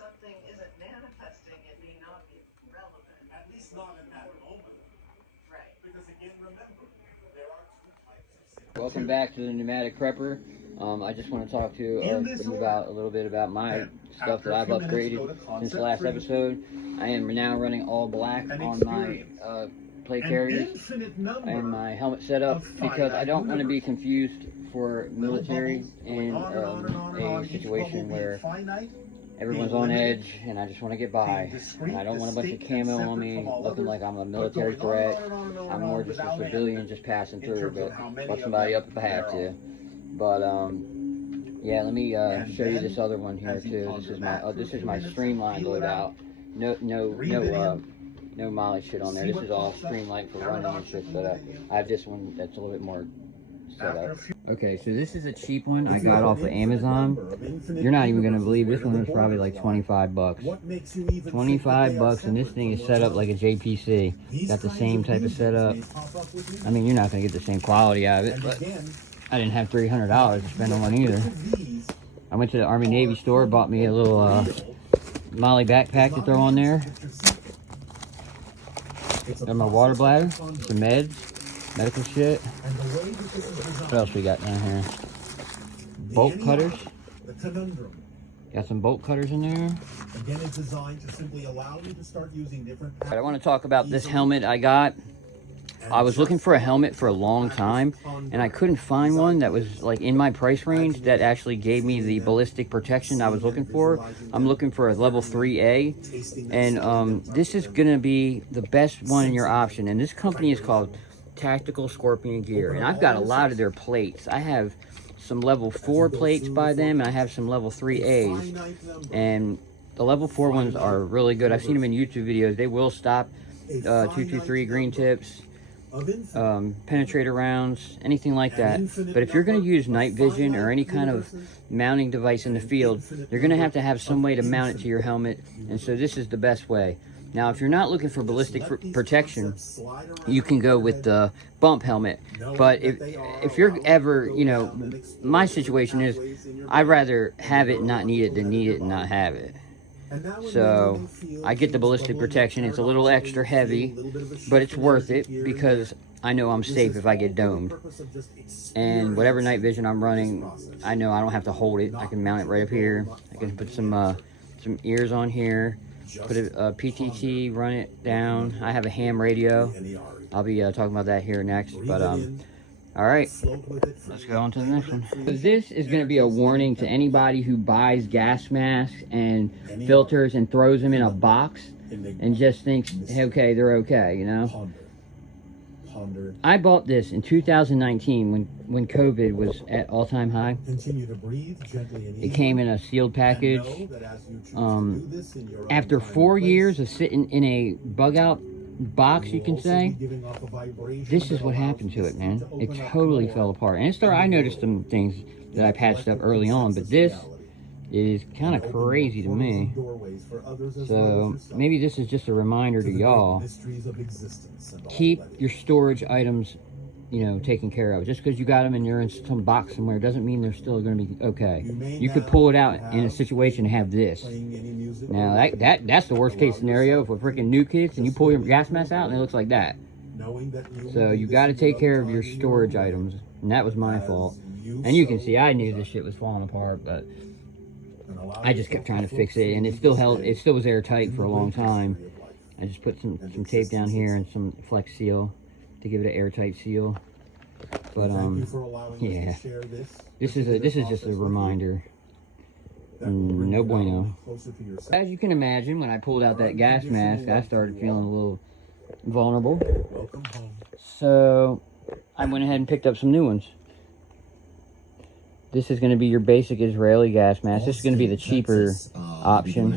something isn't manifesting, it may not be relevant. At least not in that moment. Right. Because again, remember, there are two types of signals. Welcome back to the Pneumatic Prepper. I just want to talk to you about a little bit about my stuff that I've upgraded since the last episode. I am now running all black on my plate carriers and my helmet setup because I don't want to be confused for military in a situation where everyone's on edge and I just want to get by. And I don't want a bunch of camo on me looking like I'm a military threat. I'm more just a civilian just passing through, but fuck somebody up if I have to. But yeah, let me show you this other one here too. This is my streamlined loadout. No mileage shit on there. This is all streamlined for running and shit. But I have this one that's a little bit more set up. Okay, so this is a cheap one I got off of Amazon. You're not even gonna believe this one was probably like 25 bucks. 25 bucks, and this thing is set up like a JPC. Got the same type of setup. I mean, you're not gonna get the same quality out of it, but I didn't have $300 to spend on one either. I went to the Army Navy store, bought me a little Molly backpack to throw on there. Got my water bladder, some meds, medical shit. What else we got down here? Bolt cutters. Got some bolt cutters in there. Again, it's designed to simply allow you to start using different. I want to talk about this helmet I got. I was looking for a helmet for a long time, and I couldn't find one that was like in my price range that actually gave me the ballistic protection I was looking for. I'm looking for a level 3A, and this is gonna be the best one in your option. And this company is called Tactical Scorpion Gear, and I've got a lot of their plates. I have some level 4 plates by them, and I have some level 3As, and the level 4 ones are really good. I've seen them in YouTube videos. They will stop 223 green tips, penetrator rounds, anything like that. But if you're going to use night vision or any kind of mounting device in the field, you're going to have some way to mount it to your helmet, and so this is the best way. Now, if you're not looking for ballistic protection, you can go with the bump helmet. But if you're ever, you know, my situation is I'd rather have it and not need it than need it and not have it. So I get the ballistic protection. It's a little extra heavy, but it's worth it because I know I'm safe if I get domed. And whatever night vision I'm running, I know I don't have to hold it. I can mount it right up here. I can put some ears on here. Put a PTT, run it down. I have a ham radio. I'll be talking about that here next. But all right, let's go on to the next one. So this is going to be a warning to anybody who buys gas masks and filters and throws them in a box and just thinks, hey, okay, they're okay, you know. I bought this in 2019 when COVID was at all-time high. It came in a sealed package. After 4 years of sitting in a bug-out box, you can say, this is what happened to it, man. It totally fell apart. And I noticed some things that I patched up early on, but this is kind of crazy to me. So maybe this is just a reminder to y'all. Keep your storage items, you know, taken care of. Just because you got them and you're in some box somewhere doesn't mean they're still going to be okay. You could pull it out in a situation and have this. Now that's the worst case scenario for freaking new kits, and you pull your gas mask out and it looks like that. So you got to take care of your storage items, and that was my fault. And you can see I knew this shit was falling apart, but I just kept trying to fix it, and it still held. It still was airtight for a long time. I just put some tape down here and some Flex Seal to give it an airtight seal. But yeah, this is just a reminder. No bueno. As you can imagine, when I pulled out that gas mask, I started feeling a little vulnerable. So I went ahead and picked up some new ones. This is going to be your basic Israeli gas mask. This is going to be the cheaper option.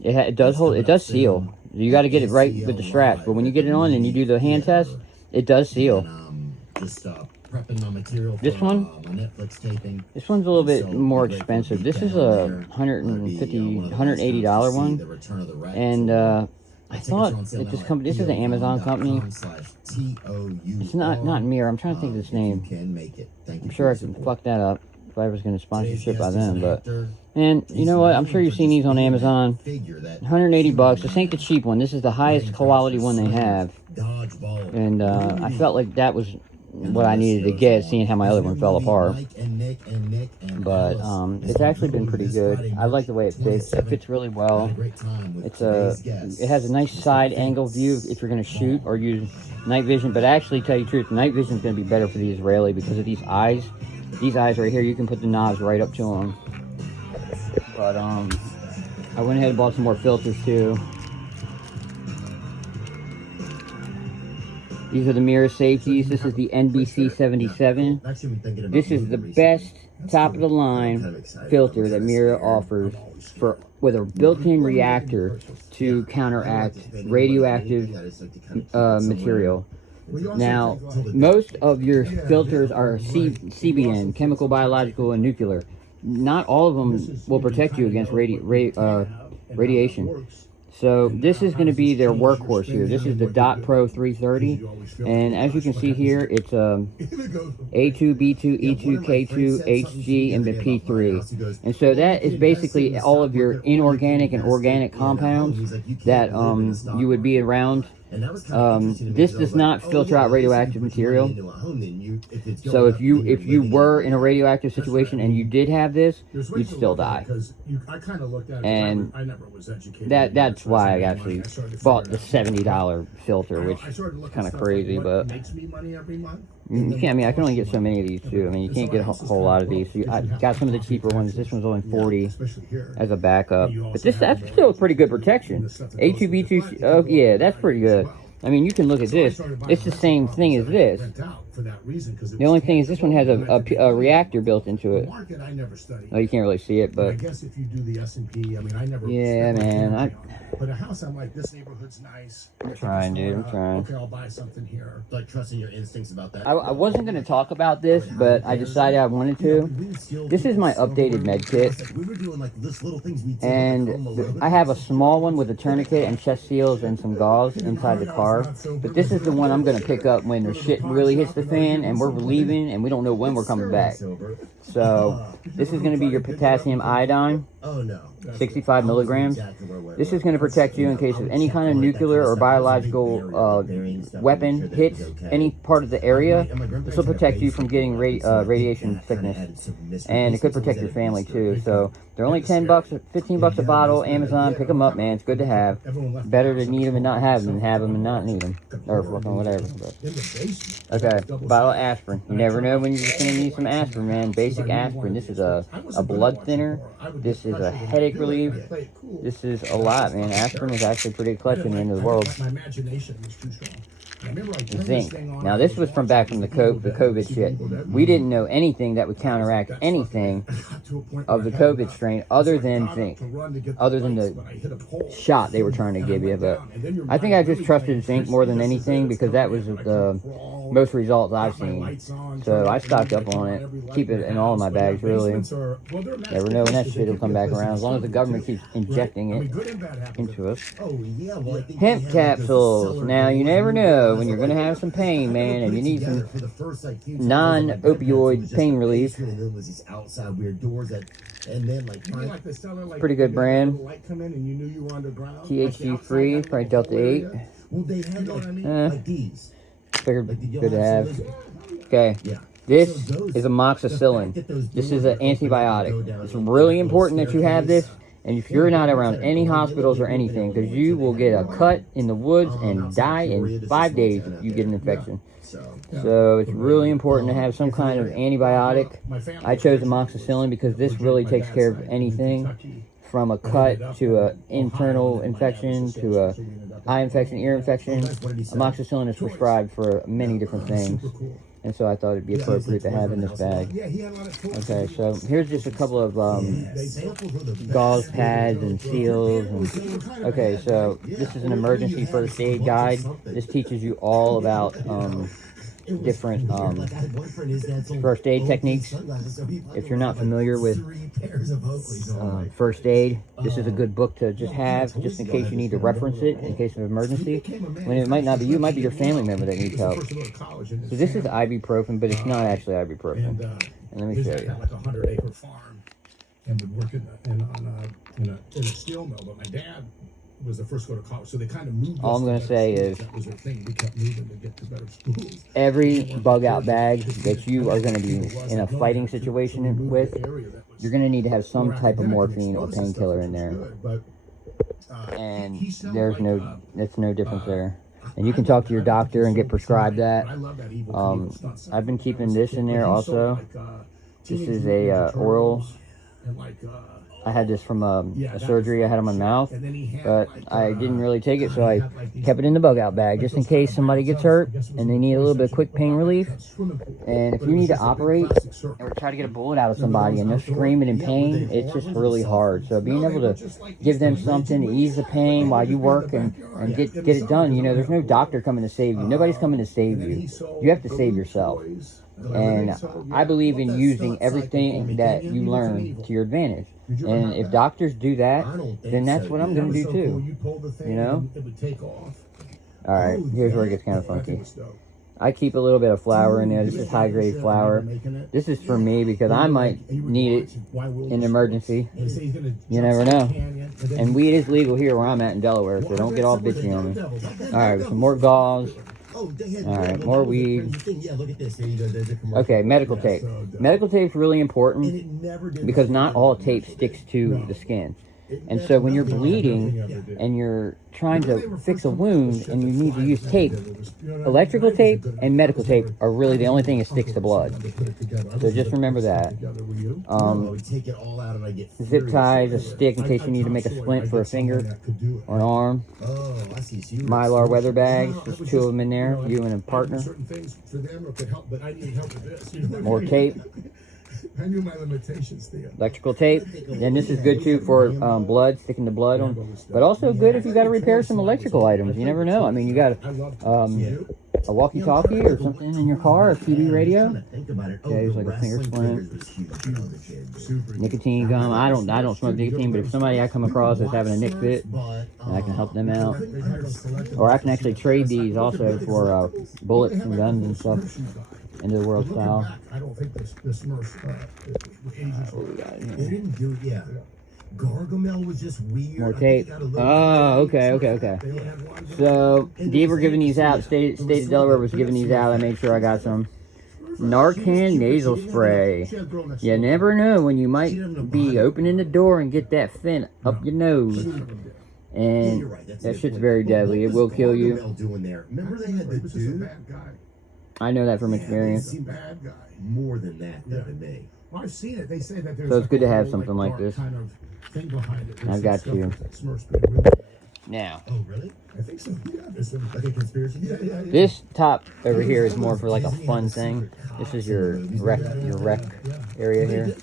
It does seal. You got to get it right with the straps, but when you get it on and you do the hand test, it does seal. This one's a little bit more expensive. This is a $180 one, and I thought that this company, this is an Amazon company. It's not Mirror. I'm trying to think of this name. I'm sure I can fuck that up. if I was going to sponsorship by them. But, and you know what? I'm sure you've seen these on Amazon. 180 bucks. This ain't the cheap one. This is the highest quality one they have. And I felt like that was what I needed to get, seeing how my other one fell apart. But it's actually been pretty good. I like the way it fits. It fits really well. It has a nice side angle view if you're going to shoot or use night vision. But actually, tell you the truth, night vision is going to be better for the Israeli because of these eyes. These eyes right here, you can put the knobs right up to them. But I went ahead and bought some more filters too. These are the mirror safeties. This is the NBC 77. This is the best top of the line filter that Mirror offers with a built-in reactor to counteract radioactive material. Now, most of your filters are CBN, chemical, biological, and nuclear. Not all of them will protect you against radiation. So this is going to be their workhorse here. This is the Dot Pro 330, and as you can see here, it's A2, B2, E2, K2, HG, and the P3. And so that is basically all of your inorganic and organic compounds that you would be around. This does not filter out radioactive material. So if you were in a radioactive situation and you did have this, you'd still die. And that's why I actually bought the $70 filter, which is kind of crazy, but you can't. I mean, I can only get so many of these too. I mean, you can't get a whole lot of these. So I got some of the cheaper ones. This one's only $40 as a backup, but that's still pretty good protection. A2B2. Oh yeah, that's pretty good. I mean, you can look at this. It's the same thing as this. The only thing is this one has a reactor built into it. Oh, you can't really see it, but I guess if you do the S&P, I mean, I never. Yeah, man. But a house I'm like, this neighborhood's nice. I'm trying, dude. I'm trying. Okay, I'll buy something here. Like trusting your instincts about that. I wasn't going to talk about this, but I decided I wanted to. This is my updated med kit, and I have a small one with a tourniquet and chest seals and some gauze inside the car. But this is the one I'm going to pick up when the shit really hits the fan and we're leaving and we don't know when we're coming back. So this is going to be your potassium iodine, 65 milligrams. This is going to protect you in case of any kind of nuclear or biological weapon hits any part of the area. This will protect you from getting radiation sickness, and it could protect your family too. So they're only 10 bucks, 15 bucks a bottle. Amazon, pick them up, man. It's good to have. Better to need them and not have them than have them and not need them, or whatever. But. Okay, bottle of aspirin. You never know when you're just gonna need some aspirin, man. Basic aspirin. This is a blood thinner. This is a headache relief. This is a lot, man. Aspirin is actually pretty clutch in the end of the world. Zinc. Now this was from back from the COVID shit. We didn't know anything that would counteract anything of the COVID strain other than zinc, other than the shot they were trying to give you. But I think I just trusted zinc more than anything because that was the most results I've seen. So I stocked up on it. Keep it in all of my bags, really. Never know when that shit will come back around, as long as the government keeps injecting it into us. Hemp capsules. Now you never know when you're going to have some pain, man, and you need some non-opioid pain relief. Pretty good brand. THC free, probably Delta 8. Figured good to have. Okay. This is amoxicillin. This is an antibiotic. It's really important that you have this. And if you're not around any hospitals or anything, because you will get a cut in the woods and die in 5 days if you get an infection. So it's really important to have some kind of antibiotic. I chose amoxicillin because this really takes care of anything from a cut to an internal infection to a eye infection, ear infection. Amoxicillin is prescribed for many different things. And so I thought it'd be appropriate to have in this bag. Okay, so here's just a couple of gauze pads and seals. And, okay, so this is an emergency first aid guide. This teaches you all about different first aid techniques. If you're not familiar with first aid, this is a good book to just have, just in case you need to reference it in case of emergency. When it might not be you, it might be your family member that needs help. So this is ibuprofen, but it's not actually ibuprofen. And let me show you. Like a 100-acre farm, and would work in a steel mill. But my dad was the first to go to college, so they kind of moved. All I'm going to say is, that was their thing. We kept moving to get to better schools. Every bug out bag that you are going to be in a fighting situation with, you're going to need to have some type of morphine or painkiller in there. And there's no difference there. And you can talk to your doctor and get prescribed that. I've been keeping this in there also. This is a oral. I had this from a surgery I had on my mouth, but I didn't really take it, so I kept it in the bug out bag just in case somebody gets hurt and they need a little bit of quick pain relief. And if you need to operate or try to get a bullet out of somebody and they're screaming in pain, it's just really hard. So being able to give them something to ease the pain while you work and get it done, you know, there's no doctor coming to save you. Nobody's coming to save you. You have to save yourself. And I believe in using everything that you learn to your advantage. And if doctors do that, then that's what I'm going to do too. You know? Alright, here's where it gets kind of funky. I keep a little bit of flour in there. This is high-grade flour. This is for me because I might need it in an emergency. You never know. And weed is legal here where I'm at in Delaware, so don't get all bitchy on me. Alright, some more gauze. Alright, more weed. Okay, medical tape. Medical tape is really important because not all tape sticks to the skin. And so when you're bleeding and you're trying to fix a wound and you need to use tape, electrical tape and medical tape are really the only thing that sticks to blood. So just remember that. Zip ties, a stick in case you need to make a splint for a finger or an arm. Mylar weather bags, there's 2 of them in there, you and a partner. More tape. I knew my limitations there. Electrical tape, and this is good too for blood, sticking the blood on, but also good if you got to repair some electrical items. You never know. I mean, you got a walkie-talkie or something in your car, a CD radio. Okay, it's like a finger splint. Nicotine gum. I don't smoke nicotine, but if somebody I come across is having a nic fit, I can help them out. Or I can actually trade these also for bullets and guns and stuff. Into the world style. I don't think this Smurf They didn't do it, yeah. Gargamel was just weird. More tape. Oh, okay. So, they were giving these out. State of Delaware was giving these out. I made sure I got some. Narcan nasal spray. You never know when you might be opening the door and get that fin up your nose. And that shit's very deadly. It will kill you. Remember they had the dude? I know that from experience. More than that, me. Well, I've seen it. They say that there's so it's good to have something like this. Kind of thing behind it. I've got you. Now. Oh, really? I think so. Yeah, there's like a conspiracy. Yeah. This top over here is more for like a fun thing. This is your rec area here.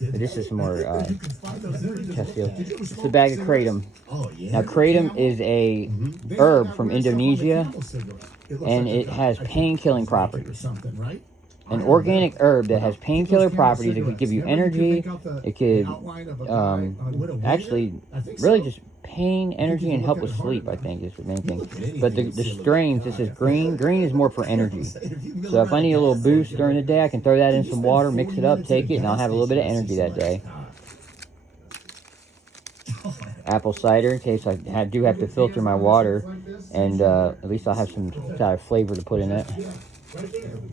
But this is more Castillo. It's a bag of kratom. Now kratom is a herb from Indonesia, and it has pain-killing properties. An organic herb that has painkiller properties. It could give you energy. It could actually really just pain, energy, and help with sleep, I think, is the main thing. But the strains, this is green. Green is more for energy. So if I need a little boost during the day, I can throw that in some water, mix it up, take it, and I'll have a little bit of energy that day. Apple cider, in case I do have to filter my water, and at least I'll have some kind of flavor to put in it.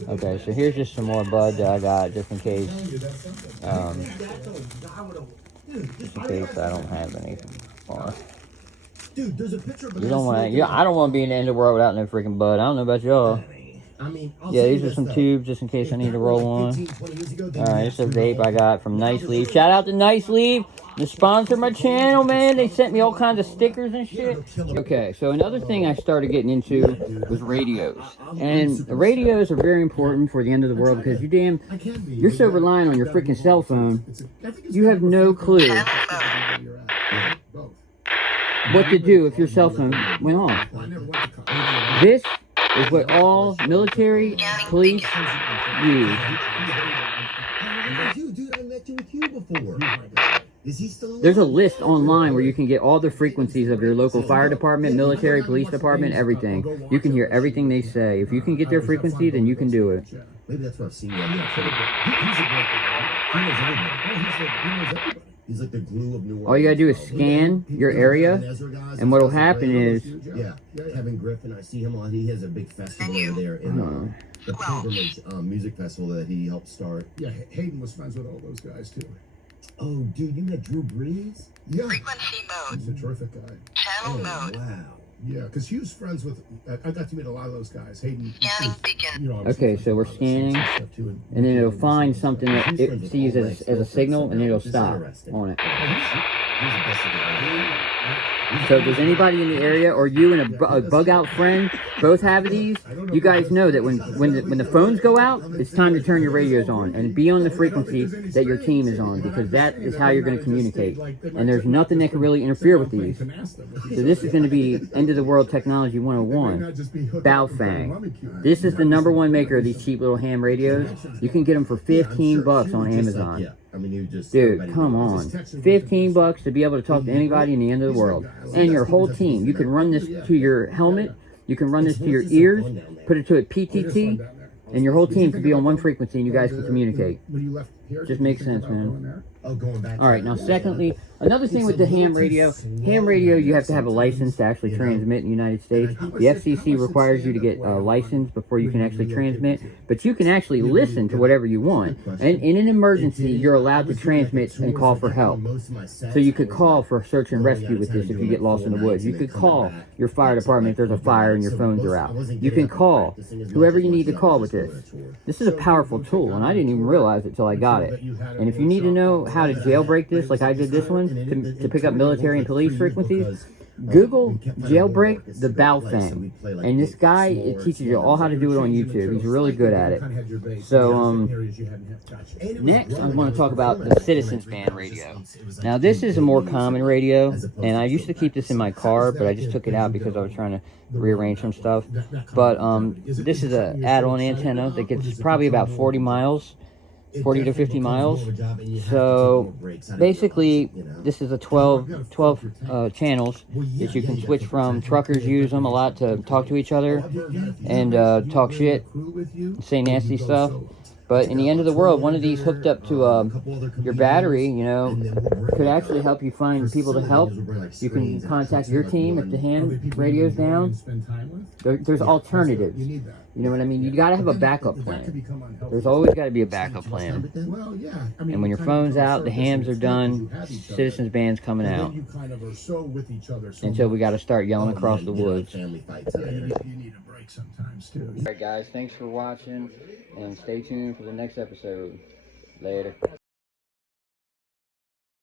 Okay, so here's just some more bud that I got, just in case I don't have anything more. Dude, there's a picture of you don't want to. I don't want to be in the end of the world without no freaking bud. I don't know about y'all. Yeah, these are some tubes just in case I need to roll on. Alright, this is a vape I got from Nice Leaf. Shout out to Nice Leaf. They sponsor my channel, man. They sent me all kinds of stickers and shit. Okay, so another thing I started getting into was radios. And the radios are very important for the end of the world because you're so reliant on your freaking cell phone. You have no clue what to do if your cell phone went off. This is what all military police use. Dude, I met you with you before. Is he still alive? There's a list online where you can get all the frequencies of your local fire department, military, police department, everything. You can hear everything they say. If you can get their frequency, then you can do it. Maybe that's what I've seen. He's a great guy. He knows everybody. He's like the glue of New Orleans. All you gotta do is scan your area, and what'll happen is... Yeah, Kevin Griffin, I see him a lot. He has a big festival over there in the Pilgrimage Music Festival that he helped start. Yeah, Hayden was friends with all those guys too. Oh, dude, you met Drew Brees? Yeah. Frequency mode. He's a terrific guy. Channel mode. Wow. Yeah, because he was friends with, I got to meet a lot of those guys. Hayden. Scanning beacon. You know, Okay, so we're scanning, and then it'll find something that it sees as a signal, and then it'll stop on it. So if there's anybody in the area, or you and a bug out friend both have these, you guys know that when the phones go out, it's time to turn your radios on and be on the frequency that your team is on, because that is how you're going to communicate. And there's nothing that can really interfere with these. So this is going to be end of the world technology 101. Baofeng. This is the #1 maker of these cheap little ham radios. You can get them for 15 bucks on Amazon. I mean, you just Dude, come on. 15 bucks to be able to talk to anybody in the end of the world. And your whole team. You can run this to your helmet. You can run this to your ears. Put it to a PTT. And your whole team can be on one frequency and you guys can communicate. Just makes sense, man. Alright, now secondly, another thing with the ham radio, you have to have a license to actually transmit in the United States. The FCC requires you to get a license before you can actually transmit, but you can actually listen to whatever you want. And in an emergency, you're allowed to transmit and call for help. So you could call for search and rescue with this if you get lost in the woods. You could call your fire department if there's a fire and your phones are out. You can call whoever you need to call with this. This is a powerful tool, and I didn't even realize it till I got it. And if you need to know how to jailbreak this, like I did this one, to pick up military and police frequencies, Google jailbreak the Baofeng. And this guy, it teaches you all how to do it on YouTube. He's really good at it. So, next I'm going to talk about the Citizens Band radio. Now, this is a more common radio, and I used to keep this in my car, but I just took it out because I was trying to rearrange some stuff. But this is an add-on antenna that gets probably about 40 miles. 40 to 50 miles. So basically this is a 12 channels that you can switch from. Truckers use them a lot to talk to each other and talk shit, say nasty stuff. But in the end of the world, one of these hooked up to your battery, you know, could actually help you find people to help. You can contact your team if the ham radio's down. There's alternatives. You know what I mean? You got to have a backup plan. There's always got to be a backup plan. And when your phone's out, the hams are done, Citizens Band's coming out. Until we got to start yelling across the woods. Sometimes too. Alright guys, thanks for watching, and stay tuned for the next episode. Later.